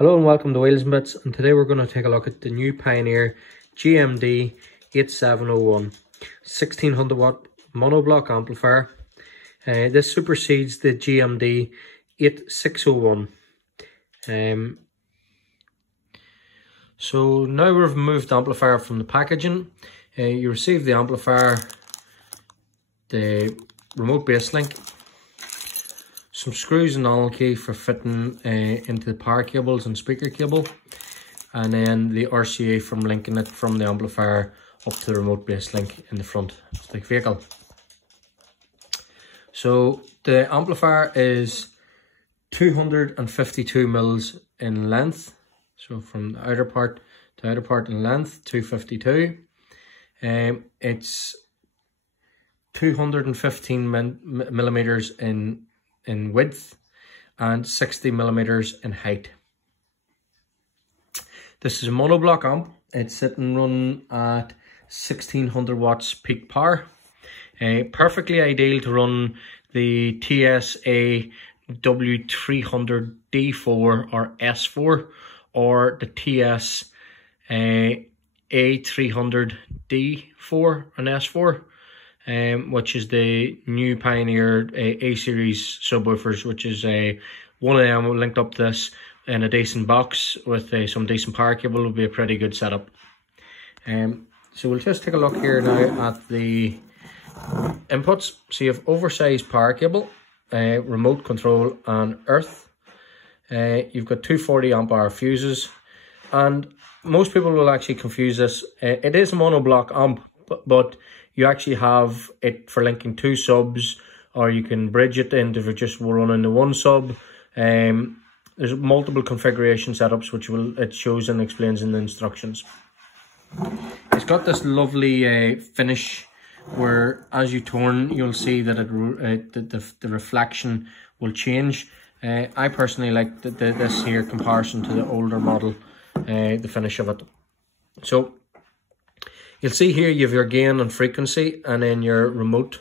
Hello and welcome to Wheels and Bits, and today we're going to take a look at the new Pioneer d8701 1600 watt monoblock amplifier. This supersedes the d8601. So now we've removed the amplifier from the packaging. You receive the amplifier, the remote base link, some screws and Allen key for fitting into the power cables and speaker cable, and then the RCA from linking it from the amplifier up to the remote base link in the front of the vehicle. So the amplifier is 252 mils in length, so from the outer part to outer part in length, 252. It's 215 millimeters in width and 60 millimeters in height. This is a monoblock amp. It's sitting running at 1600 watts peak power. Perfectly ideal to run the TSA W300D4 or S4 or the TS A300D4 and S4. Which is the new Pioneer A-series subwoofers, which is one of them linked up to this in a decent box with some decent power cable would be a pretty good setup. So we'll just take a look here now at the inputs. So you have oversized power cable, remote control and earth. You've got 240 amp hour fuses, and most people will actually confuse this. It is a monoblock amp, but you actually have it for linking two subs, or you can bridge it into just running the one sub. There's multiple configuration setups, which it shows and explains in the instructions. It's got this lovely finish where, as you turn, you'll see that the reflection will change. I personally like this here comparison to the older model, the finish of it. So you'll see here you have your gain and frequency, and then your remote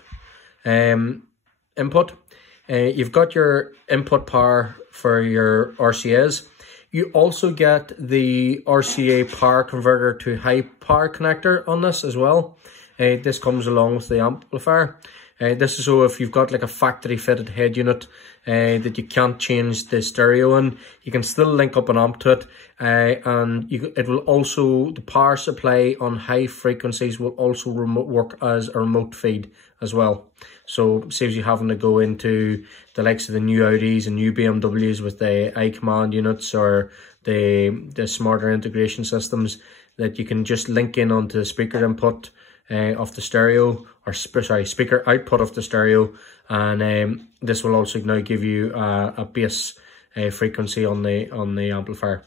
input. You've got your input power for your RCAs. You also get the RCA power converter to high power connector on this as well. This comes along with the amplifier. This is so if you've got like a factory fitted head unit that you can't change the stereo in, you can still link up an amp to it, and it will also, the power supply on high frequencies will also work as a remote feed as well. So saves you having to go into the likes of the new Audis and new BMWs with the iCommand units or the smarter integration systems, that you can just link in onto the speaker input of the stereo, or speaker output of the stereo, and this will also now give you a bass frequency on the amplifier.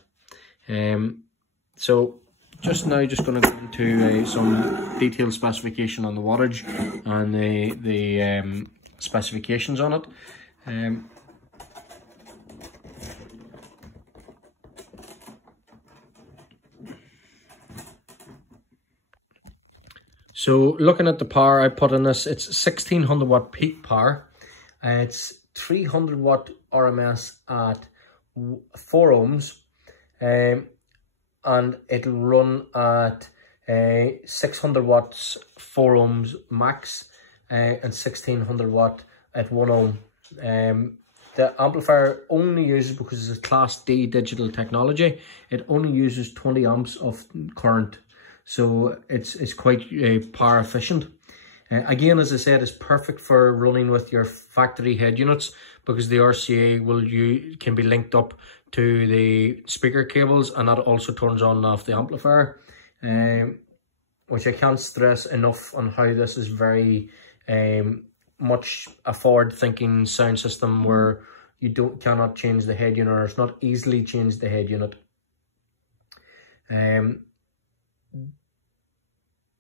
So just going to go into some detailed specification on the wattage and the specifications on it. So looking at the power output on this, it's 1600 watt peak power. It's 300 watt RMS at 4 ohms. And it'll run at 600 watts 4 ohms max, and 1600 watt at 1 ohm. The amplifier only uses, because it's a class D digital technology, it only uses 20 amps of current. So it's quite power efficient. Again, as I said, it's perfect for running with your factory head units, because the RCA can be linked up to the speaker cables, and that also turns on and off the amplifier, which I can't stress enough on how this is very much a forward-thinking sound system where you cannot change the head unit, or it's not easily changed the head unit.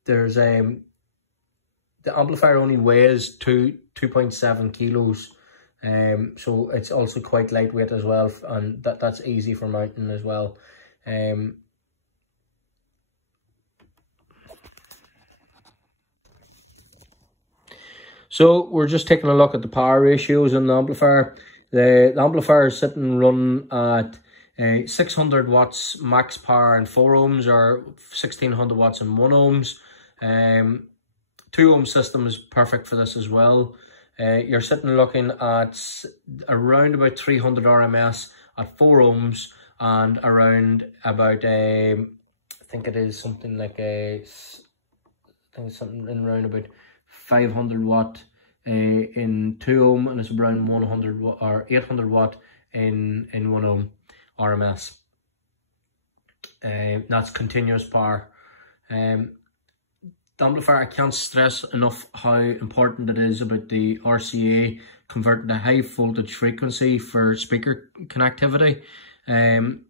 There's the amplifier only weighs 2.7 kilos, so it's also quite lightweight as well, and that's easy for mounting as well. So we're just taking a look at the power ratios on the amplifier. The amplifier is sitting running at 600 watts max power and 4 ohms, or 1600 watts and 1 ohms. 2 ohm system is perfect for this as well. You're sitting looking at around about 300 RMS at 4 ohms, and around about I think it is something like I think it's something in around about 500 watt in 2 ohm, and it's around 100 watt or 800 watt in 1 ohm RMS. That's continuous power. The amplifier, I can't stress enough how important it is about the RCA converting to high voltage frequency for speaker connectivity. And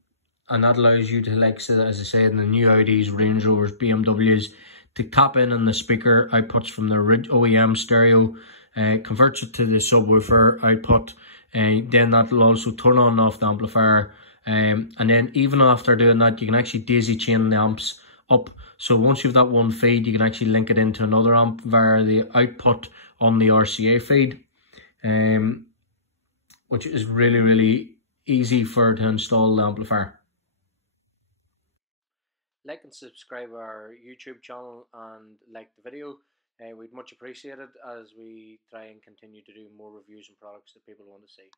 that allows you to, like, so that, as I said, in the new Audis, Range Rovers, BMWs, to tap in on the speaker outputs from the OEM stereo, converts it to the subwoofer output, and then that will also turn on and off the amplifier. And then even after doing that, you can actually daisy chain the amps up. So once you've that one feed, you can actually link it into another amp via the output on the RCA feed, which is really, really easy to install the amplifier. Like and subscribe our YouTube channel and like the video. We'd much appreciate it as we try and continue to do more reviews and products that people want to see.